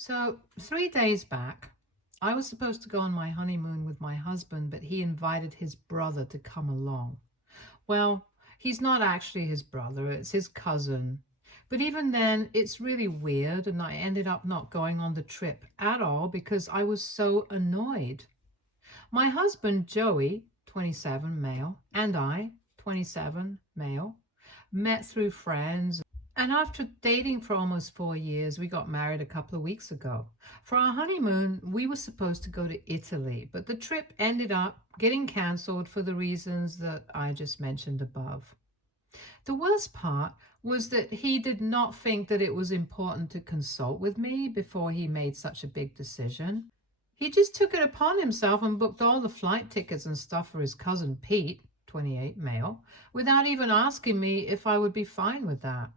So, 3 days back, I was supposed to go on my honeymoon with my husband, but he invited his brother to come along. Well, he's not actually his brother, it's his cousin. But even then, it's really weird, and I ended up not going on the trip at all because I was so annoyed. My husband, Joey, 27, male, and I, 27, male, met through friends. And after dating for almost 4 years, we got married a couple of weeks ago. For our honeymoon, we were supposed to go to Italy, but the trip ended up getting cancelled for the reasons that I just mentioned above. The worst part was that he did not think that it was important to consult with me before he made such a big decision. He just took it upon himself and booked all the flight tickets and stuff for his cousin Pete, 28, male, without even asking me if I would be fine with that.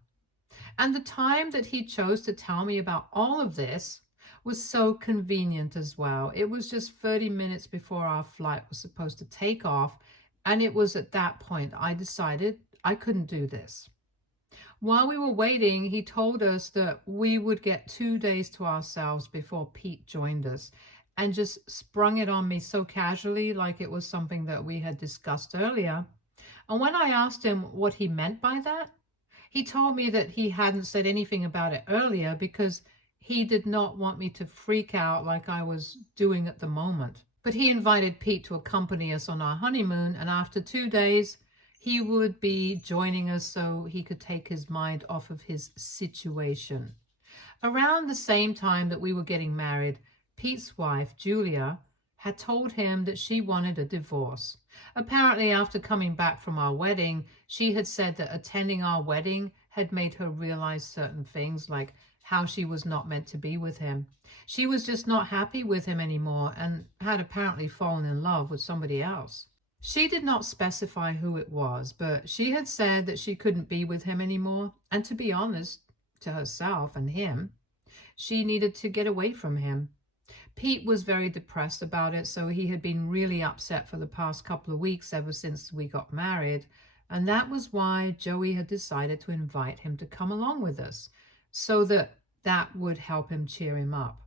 And the time that he chose to tell me about all of this was so convenient as well. It was just 30 minutes before our flight was supposed to take off, and it was at that point I decided I couldn't do this. While we were waiting, he told us that we would get 2 days to ourselves before Pete joined us, and just sprung it on me so casually, like it was something that we had discussed earlier. And when I asked him what he meant by that, he told me that he hadn't said anything about it earlier because he did not want me to freak out like I was doing at the moment. But he invited Pete to accompany us on our honeymoon, and after 2 days, he would be joining us so he could take his mind off of his situation. Around the same time that we were getting married, Pete's wife, Julia, had told him that she wanted a divorce. Apparently, after coming back from our wedding, she had said that attending our wedding had made her realize certain things, like how she was not meant to be with him. She was just not happy with him anymore and had apparently fallen in love with somebody else. She did not specify who it was, but she had said that she couldn't be with him anymore, and to be honest to herself and him, she needed to get away from him. Pete was very depressed about it, so he had been really upset for the past couple of weeks ever since we got married, and that was why Joey had decided to invite him to come along with us, so that would help him cheer him up.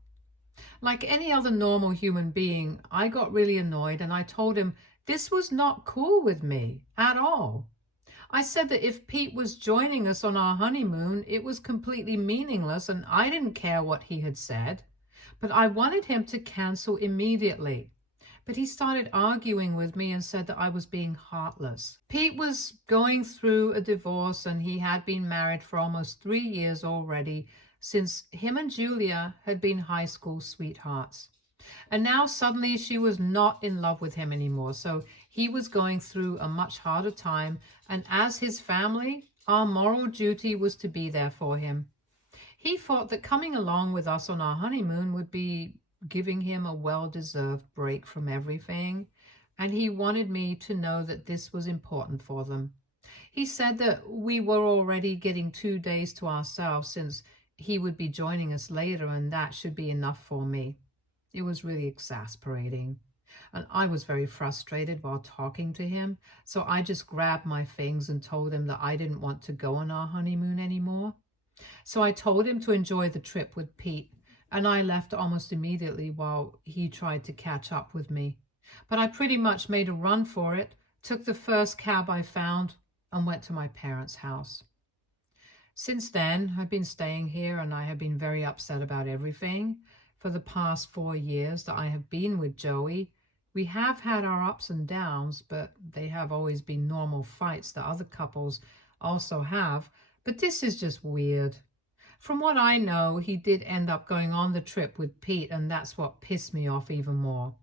Like any other normal human being, I got really annoyed and I told him this was not cool with me at all. I said that if Pete was joining us on our honeymoon, it was completely meaningless and I didn't care what he had said. But I wanted him to cancel immediately. But he started arguing with me and said that I was being heartless. Pete was going through a divorce and he had been married for almost 3 years already, since him and Julia had been high school sweethearts. And now suddenly she was not in love with him anymore. So he was going through a much harder time. And as his family, our moral duty was to be there for him. He thought that coming along with us on our honeymoon would be giving him a well-deserved break from everything, and he wanted me to know that this was important for them. He said that we were already getting 2 days to ourselves since he would be joining us later, and that should be enough for me. It was really exasperating, and I was very frustrated while talking to him, so I just grabbed my things and told him that I didn't want to go on our honeymoon anymore. So I told him to enjoy the trip with Pete, and I left almost immediately while he tried to catch up with me. But I pretty much made a run for it, took the first cab I found, and went to my parents' house. Since then, I've been staying here and I have been very upset about everything. For the past 4 years that I have been with Joey, we have had our ups and downs, but they have always been normal fights that other couples also have. But this is just weird. From what I know, he did end up going on the trip with Pete, and that's what pissed me off even more.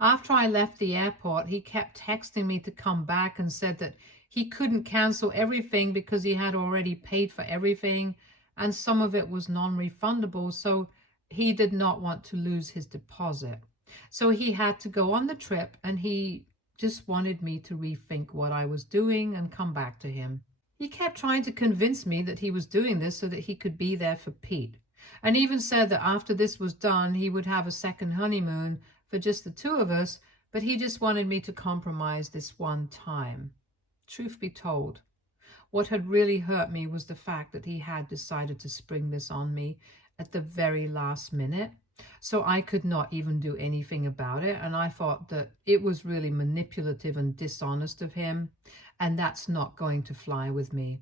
After I left the airport, he kept texting me to come back and said that he couldn't cancel everything because he had already paid for everything and some of it was non-refundable, so he did not want to lose his deposit. So he had to go on the trip and he just wanted me to rethink what I was doing and come back to him. He kept trying to convince me that he was doing this so that he could be there for Pete, and even said that after this was done, he would have a second honeymoon for just the two of us, but he just wanted me to compromise this one time. Truth be told, what had really hurt me was the fact that he had decided to spring this on me, at the very last minute. So I could not even do anything about it. And I thought that it was really manipulative and dishonest of him. And that's not going to fly with me.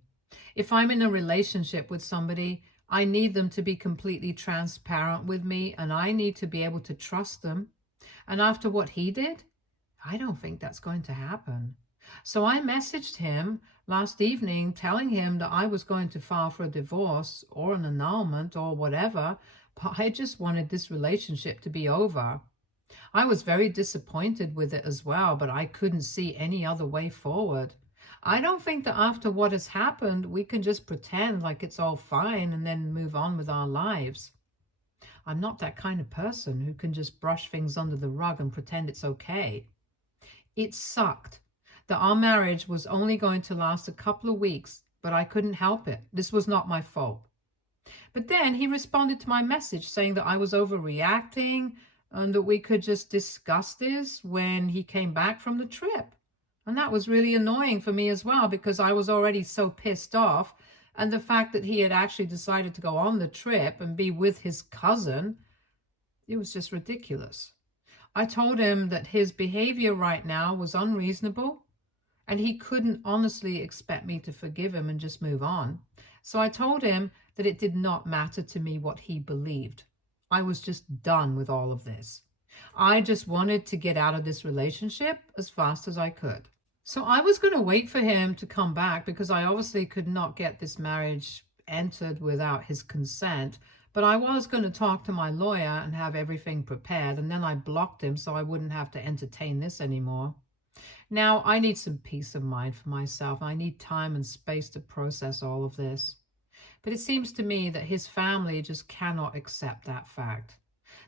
If I'm in a relationship with somebody, I need them to be completely transparent with me and I need to be able to trust them. And after what he did, I don't think that's going to happen. So I messaged him last evening telling him that I was going to file for a divorce or an annulment or whatever, but I just wanted this relationship to be over. I was very disappointed with it as well, but I couldn't see any other way forward. I don't think that after what has happened, we can just pretend like it's all fine and then move on with our lives. I'm not that kind of person who can just brush things under the rug and pretend it's okay. It sucked that our marriage was only going to last a couple of weeks, but I couldn't help it. This was not my fault. But then he responded to my message saying that I was overreacting and that we could just discuss this when he came back from the trip. And that was really annoying for me as well because I was already so pissed off. And the fact that he had actually decided to go on the trip and be with his cousin, it was just ridiculous. I told him that his behavior right now was unreasonable and he couldn't honestly expect me to forgive him and just move on. So I told him that it did not matter to me what he believed. I was just done with all of this. I just wanted to get out of this relationship as fast as I could. So I was going to wait for him to come back because I obviously could not get this marriage entered without his consent. But I was going to talk to my lawyer and have everything prepared. And then I blocked him so I wouldn't have to entertain this anymore. Now I need some peace of mind for myself. I need time and space to process all of this. But it seems to me that his family just cannot accept that fact.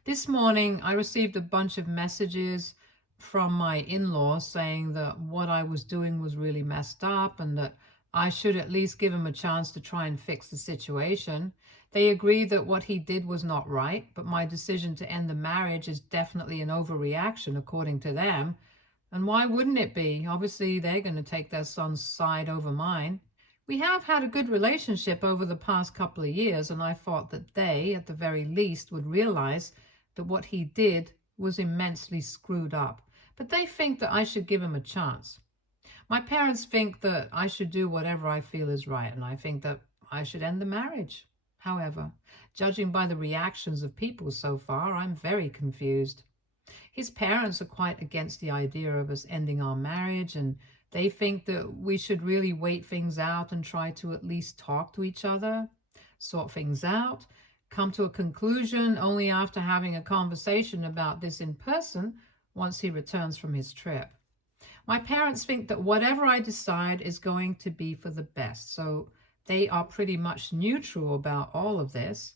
This morning, I received a bunch of messages from my in-laws saying that what I was doing was really messed up and that I should at least give him a chance to try and fix the situation. They agree that what he did was not right, but my decision to end the marriage is definitely an overreaction according to them. And why wouldn't it be? Obviously, they're going to take their son's side over mine. We have had a good relationship over the past couple of years, and I thought that they, at the very least, would realize that what he did was immensely screwed up. But they think that I should give him a chance. My parents think that I should do whatever I feel is right, and I think that I should end the marriage. However, judging by the reactions of people so far, I'm very confused. His parents are quite against the idea of us ending our marriage, and they think that we should really wait things out and try to at least talk to each other, sort things out, come to a conclusion only after having a conversation about this in person once he returns from his trip. My parents think that whatever I decide is going to be for the best, so they are pretty much neutral about all of this.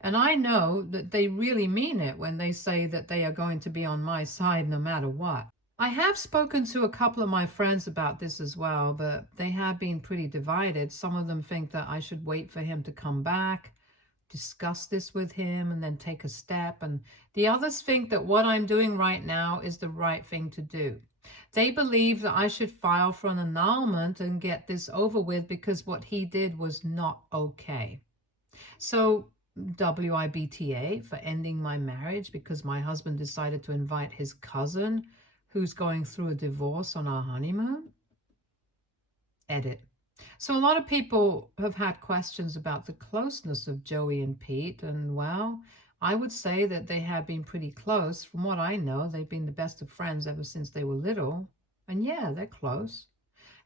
And I know that they really mean it when they say that they are going to be on my side no matter what. I have spoken to a couple of my friends about this as well, but they have been pretty divided. Some of them think that I should wait for him to come back, discuss this with him, and then take a step. And the others think that what I'm doing right now is the right thing to do. They believe that I should file for an annulment and get this over with because what he did was not okay. So WIBTA for ending my marriage because my husband decided to invite his cousin who's going through a divorce on our honeymoon. Edit. So a lot of people have had questions about the closeness of Joey and Pete, and well, I would say that they have been pretty close. From what I know, they've been the best of friends ever since they were little. And yeah, they're close.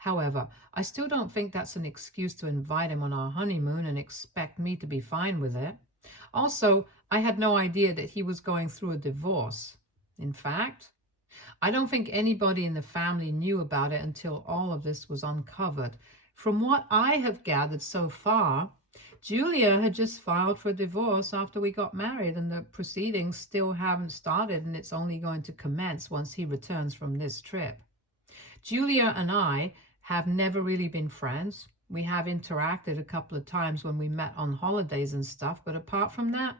However, I still don't think that's an excuse to invite him on our honeymoon and expect me to be fine with it. Also, I had no idea that he was going through a divorce. In fact, I don't think anybody in the family knew about it until all of this was uncovered. From what I have gathered so far, Julia had just filed for divorce after we got married, and the proceedings still haven't started, and it's only going to commence once he returns from this trip. Julia and I have never really been friends. We have interacted a couple of times when we met on holidays and stuff, but apart from that,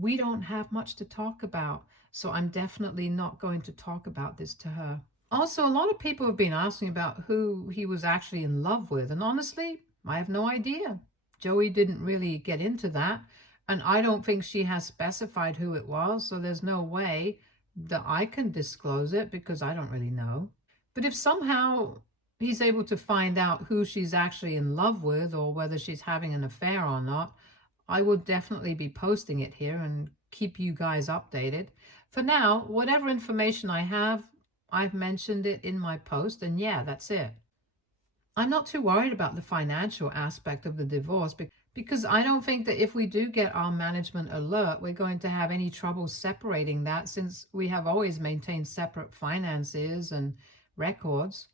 we don't have much to talk about. So I'm definitely not going to talk about this to her. Also, a lot of people have been asking about who he was actually in love with. And honestly, I have no idea. Joey didn't really get into that. And I don't think she has specified who it was, so there's no way that I can disclose it because I don't really know. But if somehow he's able to find out who she's actually in love with or whether she's having an affair or not, I will definitely be posting it here and keep you guys updated. For now, whatever information I have, I've mentioned it in my post, and yeah, that's it. I'm not too worried about the financial aspect of the divorce because I don't think that if we do get our management alert, we're going to have any trouble separating that since we have always maintained separate finances and records.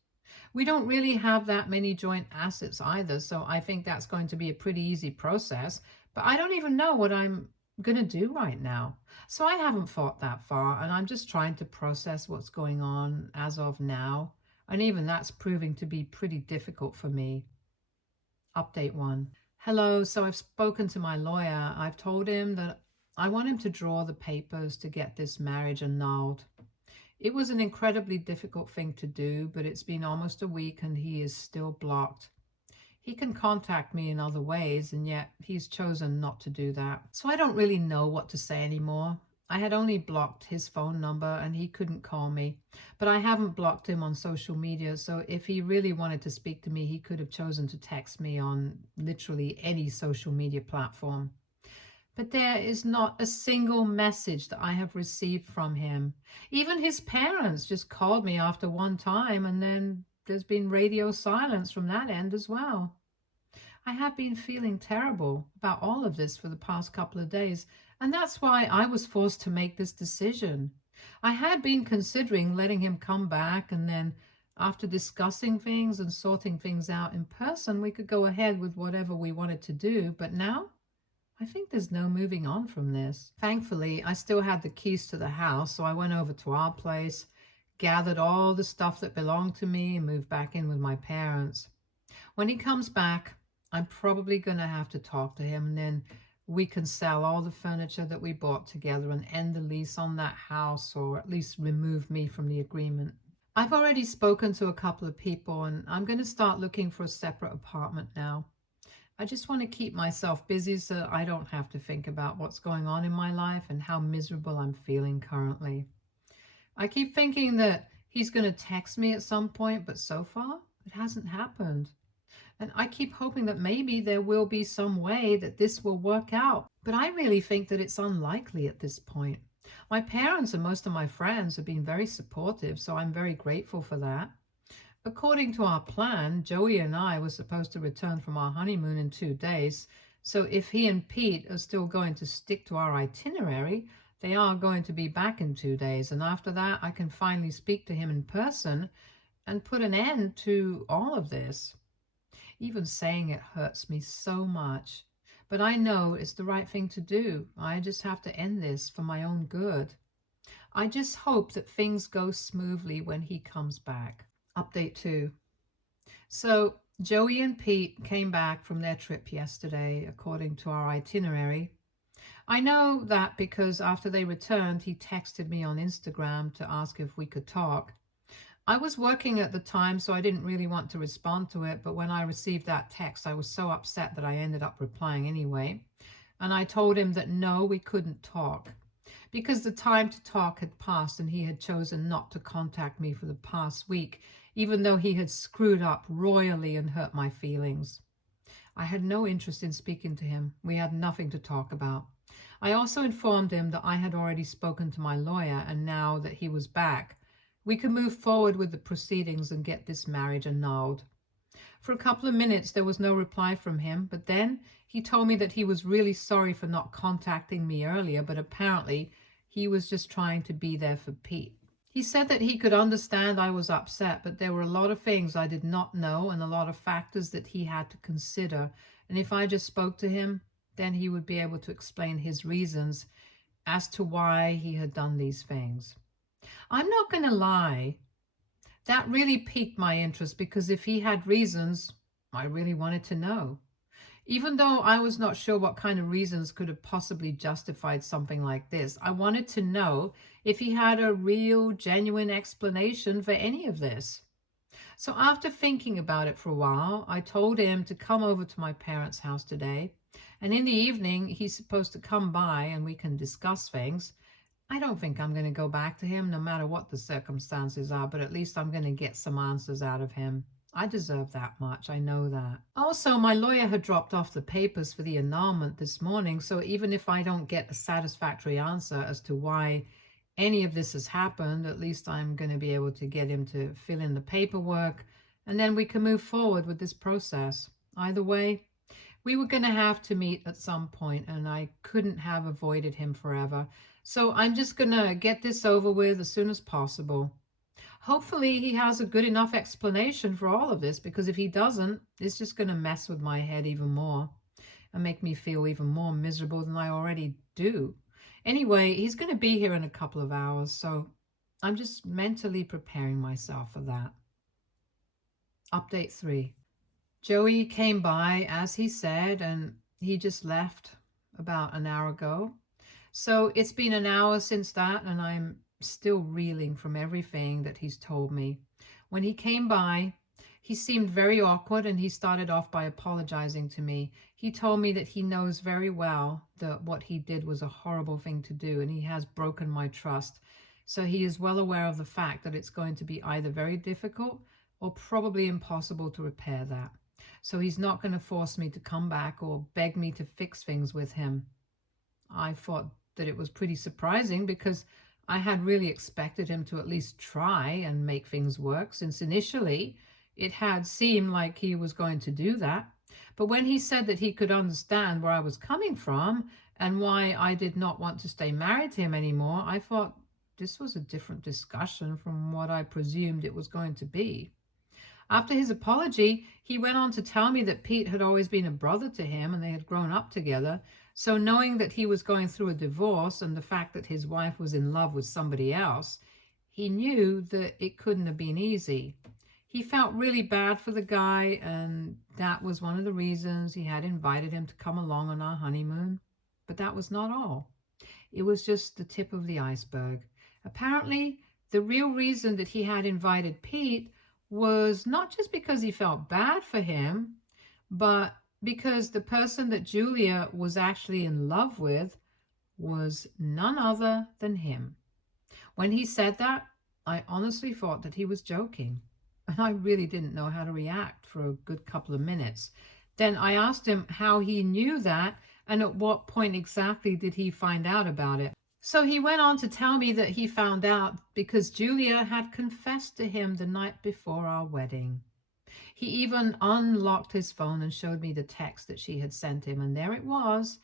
We don't really have that many joint assets either, so I think that's going to be a pretty easy process. But I don't even know what I'm going to do right now. So I haven't thought that far, and I'm just trying to process what's going on as of now. And even that's proving to be pretty difficult for me. Update 1. Hello, so I've spoken to my lawyer. I've told him that I want him to draw the papers to get this marriage annulled. It was an incredibly difficult thing to do, but it's been almost a week and he is still blocked. He can contact me in other ways, and yet he's chosen not to do that. So I don't really know what to say anymore. I had only blocked his phone number and he couldn't call me, but I haven't blocked him on social media, so if he really wanted to speak to me, he could have chosen to text me on literally any social media platform. But there is not a single message that I have received from him. Even his parents just called me after one time, and then there's been radio silence from that end as well. I have been feeling terrible about all of this for the past couple of days, and that's why I was forced to make this decision. I had been considering letting him come back, and then after discussing things and sorting things out in person, we could go ahead with whatever we wanted to do. But now, I think there's no moving on from this. Thankfully, I still had the keys to the house, so I went over to our place, gathered all the stuff that belonged to me, and moved back in with my parents. When he comes back, I'm probably going to have to talk to him, and then we can sell all the furniture that we bought together and end the lease on that house, or at least remove me from the agreement. I've already spoken to a couple of people, and I'm going to start looking for a separate apartment now. I just want to keep myself busy so I don't have to think about what's going on in my life and how miserable I'm feeling currently. I keep thinking that he's going to text me at some point, but so far it hasn't happened. And I keep hoping that maybe there will be some way that this will work out. But I really think that it's unlikely at this point. My parents and most of my friends have been very supportive, so I'm very grateful for that. According to our plan, Joey and I were supposed to return from our honeymoon in 2 days. So if he and Pete are still going to stick to our itinerary, they are going to be back in 2 days. And after that, I can finally speak to him in person and put an end to all of this. Even saying it hurts me so much. But I know it's the right thing to do. I just have to end this for my own good. I just hope that things go smoothly when he comes back. Update 2. So Joey and Pete came back from their trip yesterday, according to our itinerary. I know that because after they returned, he texted me on Instagram to ask if we could talk. I was working at the time, so I didn't really want to respond to it, but when I received that text, I was so upset that I ended up replying anyway. And I told him that no, we couldn't talk because the time to talk had passed and he had chosen not to contact me for the past week, even though he had screwed up royally and hurt my feelings. I had no interest in speaking to him. We had nothing to talk about. I also informed him that I had already spoken to my lawyer, and now that he was back, we could move forward with the proceedings and get this marriage annulled. For a couple of minutes, there was no reply from him, but then he told me that he was really sorry for not contacting me earlier, but apparently he was just trying to be there for Pete. He said that he could understand I was upset, but there were a lot of things I did not know and a lot of factors that he had to consider. And if I just spoke to him, then he would be able to explain his reasons as to why he had done these things. I'm not going to lie. That really piqued my interest because if he had reasons, I really wanted to know. Even though I was not sure what kind of reasons could have possibly justified something like this, I wanted to know if he had a real, genuine explanation for any of this. So after thinking about it for a while, I told him to come over to my parents' house today. And in the evening, he's supposed to come by and we can discuss things. I don't think I'm going to go back to him no matter what the circumstances are, but at least I'm going to get some answers out of him. I deserve that much. I know that. Also, my lawyer had dropped off the papers for the annulment this morning, so even if I don't get a satisfactory answer as to why any of this has happened, at least I'm going to be able to get him to fill in the paperwork, and then we can move forward with this process. Either way, we were going to have to meet at some point, and I couldn't have avoided him forever. So I'm just going to get this over with as soon as possible. Hopefully he has a good enough explanation for all of this, because if he doesn't, it's just going to mess with my head even more and make me feel even more miserable than I already do. Anyway, he's going to be here in a couple of hours, so I'm just mentally preparing myself for that. Update 3. Joey came by, as he said, and he just left about an hour ago. So it's been an hour since that, and I'm still reeling from everything that he's told me. When he came by, he seemed very awkward, and he started off by apologizing to me. He told me that he knows very well that what he did was a horrible thing to do, and he has broken my trust. So he is well aware of the fact that it's going to be either very difficult or probably impossible to repair that. So he's not going to force me to come back or beg me to fix things with him. I thought that it was pretty surprising, because I had really expected him to at least try and make things work, since initially it had seemed like he was going to do that. But when he said that he could understand where I was coming from and why I did not want to stay married to him anymore, I thought this was a different discussion from what I presumed it was going to be. After his apology, he went on to tell me that Pete had always been a brother to him and they had grown up together. So knowing that he was going through a divorce and the fact that his wife was in love with somebody else, he knew that it couldn't have been easy. He felt really bad for the guy, and that was one of the reasons he had invited him to come along on our honeymoon. But that was not all. It was just the tip of the iceberg. Apparently, the real reason that he had invited Pete was not just because he felt bad for him, but because the person that Julia was actually in love with was none other than him. When he said that, I honestly thought that he was joking, and I really didn't know how to react for a good couple of minutes. Then I asked him how he knew that, and at what point exactly did he find out about it. So he went on to tell me that he found out because Julia had confessed to him the night before our wedding. He even unlocked his phone and showed me the text that she had sent him, and there it was.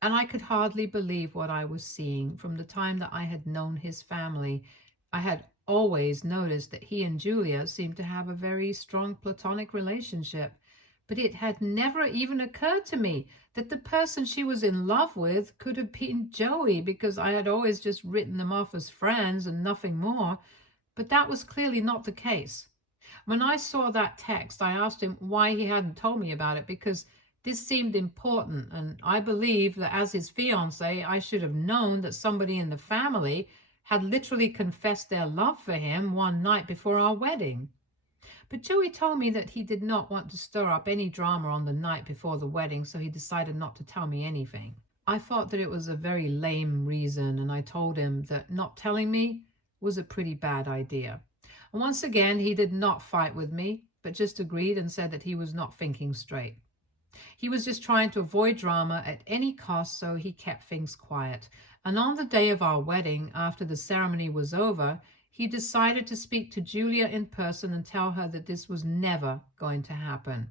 And I could hardly believe what I was seeing. From the time that I had known his family, I had always noticed that he and Julia seemed to have a very strong platonic relationship. But it had never even occurred to me that the person she was in love with could have been Joey, because I had always just written them off as friends and nothing more. But that was clearly not the case. When I saw that text, I asked him why he hadn't told me about it, because this seemed important, and I believe that as his fiancé, I should have known that somebody in the family had literally confessed their love for him one night before our wedding. But Joey told me that he did not want to stir up any drama on the night before the wedding, so he decided not to tell me anything. I thought that it was a very lame reason, and I told him that not telling me was a pretty bad idea. And once again, he did not fight with me, but just agreed and said that he was not thinking straight. He was just trying to avoid drama at any cost, so he kept things quiet. And on the day of our wedding, after the ceremony was over, he decided to speak to Julia in person and tell her that this was never going to happen.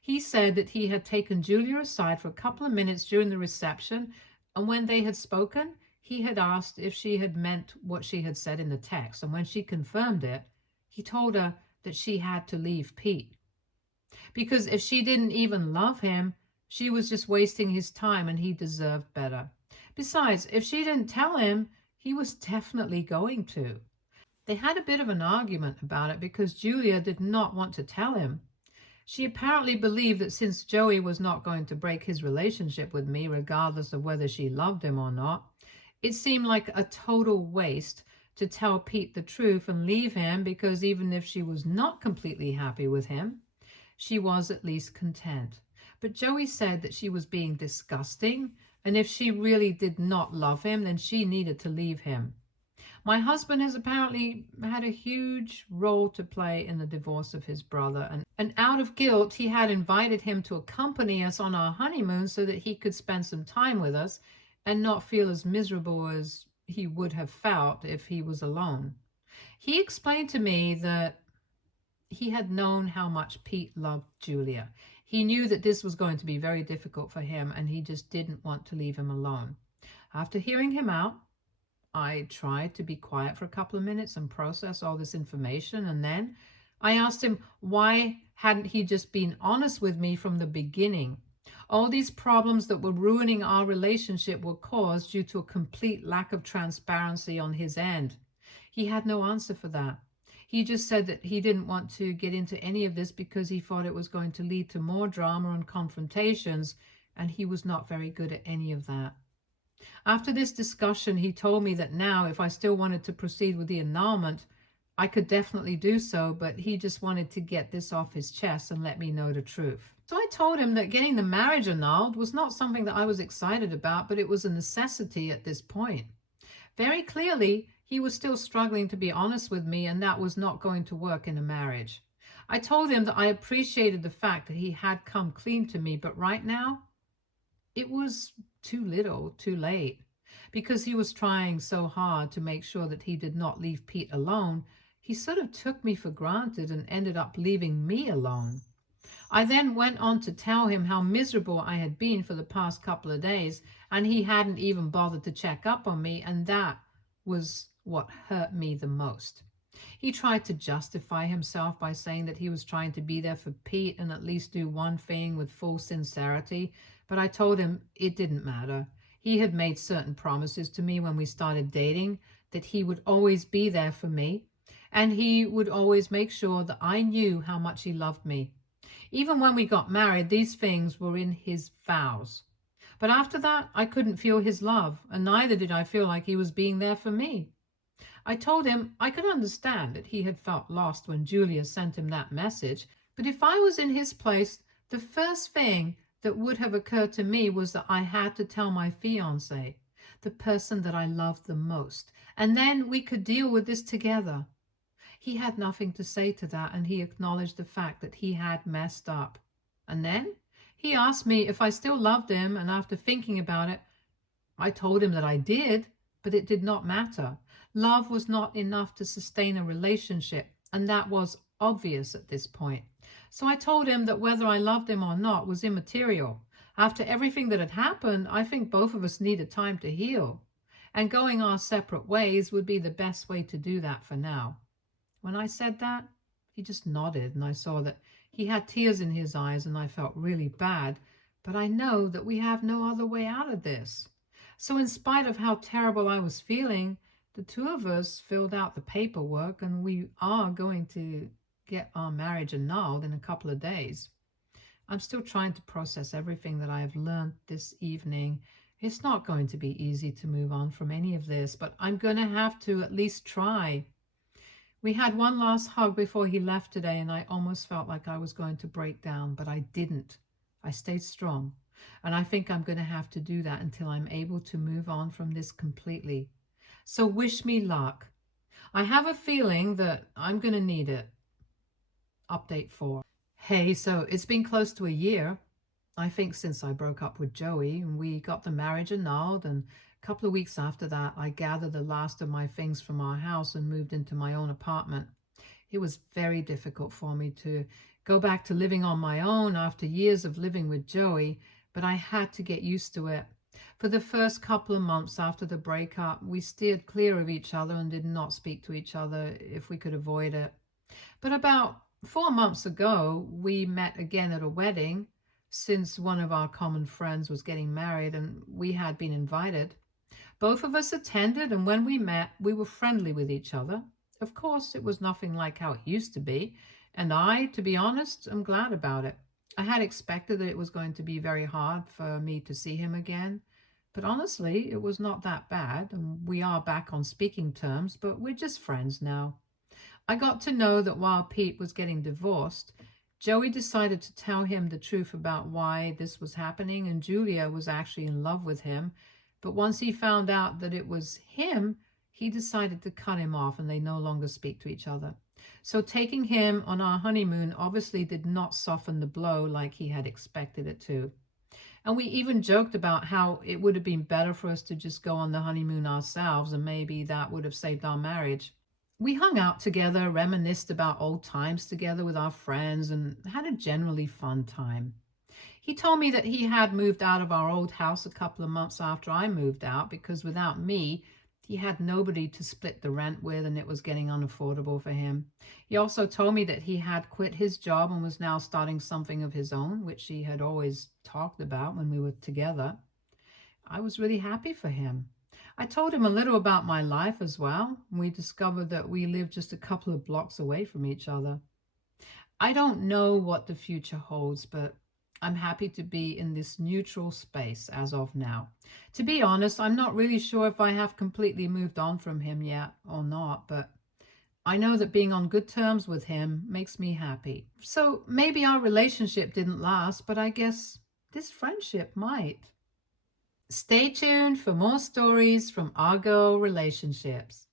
He said that he had taken Julia aside for a couple of minutes during the reception, and when they had spoken, he had asked if she had meant what she had said in the text, and when she confirmed it, he told her that she had to leave Pete. Because if she didn't even love him, she was just wasting his time, and he deserved better. Besides, if she didn't tell him, he was definitely going to. They had a bit of an argument about it because Julia did not want to tell him. She apparently believed that since Joey was not going to break his relationship with me, regardless of whether she loved him or not, it seemed like a total waste to tell Pete the truth and leave him, because even if she was not completely happy with him, she was at least content. But Joey said that she was being disgusting, and if she really did not love him, then she needed to leave him. My husband has apparently had a huge role to play in the divorce of his brother, and out of guilt, he had invited him to accompany us on our honeymoon so that he could spend some time with us and not feel as miserable as he would have felt if he was alone. He explained to me that he had known how much Pete loved Julia. He knew that this was going to be very difficult for him, and he just didn't want to leave him alone. After hearing him out, I tried to be quiet for a couple of minutes and process all this information, and then I asked him why hadn't he just been honest with me from the beginning. All these problems that were ruining our relationship were caused due to a complete lack of transparency on his end. He had no answer for that. He just said that he didn't want to get into any of this because he thought it was going to lead to more drama and confrontations, and he was not very good at any of that. After this discussion, he told me that now, if I still wanted to proceed with the annulment, I could definitely do so, but he just wanted to get this off his chest and let me know the truth. So I told him that getting the marriage annulled was not something that I was excited about, but it was a necessity at this point. Very clearly, he was still struggling to be honest with me, and that was not going to work in a marriage. I told him that I appreciated the fact that he had come clean to me, but right now, it was too little, too late. Because he was trying so hard to make sure that he did not leave Pete alone, he sort of took me for granted and ended up leaving me alone. I then went on to tell him how miserable I had been for the past couple of days, and he hadn't even bothered to check up on me, and that was what hurt me the most. He tried to justify himself by saying that he was trying to be there for Pete and at least do one thing with full sincerity, but I told him it didn't matter. He had made certain promises to me when we started dating that he would always be there for me, and he would always make sure that I knew how much he loved me. Even when we got married, these things were in his vows. But after that, I couldn't feel his love, and neither did I feel like he was being there for me. I told him I could understand that he had felt lost when Julia sent him that message, but if I was in his place, the first thing that would have occurred to me was that I had to tell my fiancé, the person that I loved the most, and then we could deal with this together. He had nothing to say to that, and he acknowledged the fact that he had messed up. And then he asked me if I still loved him, and after thinking about it, I told him that I did, but it did not matter. Love was not enough to sustain a relationship, and that was obvious at this point. So I told him that whether I loved him or not was immaterial. After everything that had happened, I think both of us needed time to heal, and going our separate ways would be the best way to do that for now. When I said that, he just nodded, and I saw that he had tears in his eyes, and I felt really bad, but I know that we have no other way out of this. So in spite of how terrible I was feeling, the two of us filled out the paperwork, and we are going to get our marriage annulled in a couple of days. I'm still trying to process everything that I have learned this evening. It's not going to be easy to move on from any of this, but I'm going to have to at least try. We had one last hug before he left today, and I almost felt like I was going to break down, but I didn't. I stayed strong, and I think I'm going to have to do that until I'm able to move on from this completely. So wish me luck. I have a feeling that I'm going to need it. Update 4. Hey, so it's been close to a year, I think, since I broke up with Joey, and we got the marriage annulled, and a couple of weeks after that, I gathered the last of my things from our house and moved into my own apartment. It was very difficult for me to go back to living on my own after years of living with Joey, but I had to get used to it. For the first couple of months after the breakup, we steered clear of each other and did not speak to each other if we could avoid it. But about 4 months ago, we met again at a wedding, since one of our common friends was getting married and we had been invited. Both of us attended, and when we met, we were friendly with each other. Of course, it was nothing like how it used to be, and I, to be honest, am glad about it. I had expected that it was going to be very hard for me to see him again, but honestly, it was not that bad, and we are back on speaking terms, but we're just friends now. I got to know that while Pete was getting divorced, Joey decided to tell him the truth about why this was happening, and Julia was actually in love with him. But once he found out that it was him, he decided to cut him off and they no longer speak to each other. So taking him on our honeymoon obviously did not soften the blow like he had expected it to. And we even joked about how it would have been better for us to just go on the honeymoon ourselves, and maybe that would have saved our marriage. We hung out together, reminisced about old times together with our friends, and had a generally fun time. He told me that he had moved out of our old house a couple of months after I moved out because without me, he had nobody to split the rent with and it was getting unaffordable for him. He also told me that he had quit his job and was now starting something of his own, which he had always talked about when we were together. I was really happy for him. I told him a little about my life as well. We discovered that we lived just a couple of blocks away from each other. I don't know what the future holds, but I'm happy to be in this neutral space as of now. To be honest, I'm not really sure if I have completely moved on from him yet or not, but I know that being on good terms with him makes me happy. So maybe our relationship didn't last, but I guess this friendship might. Stay tuned for more stories from our girl relationships.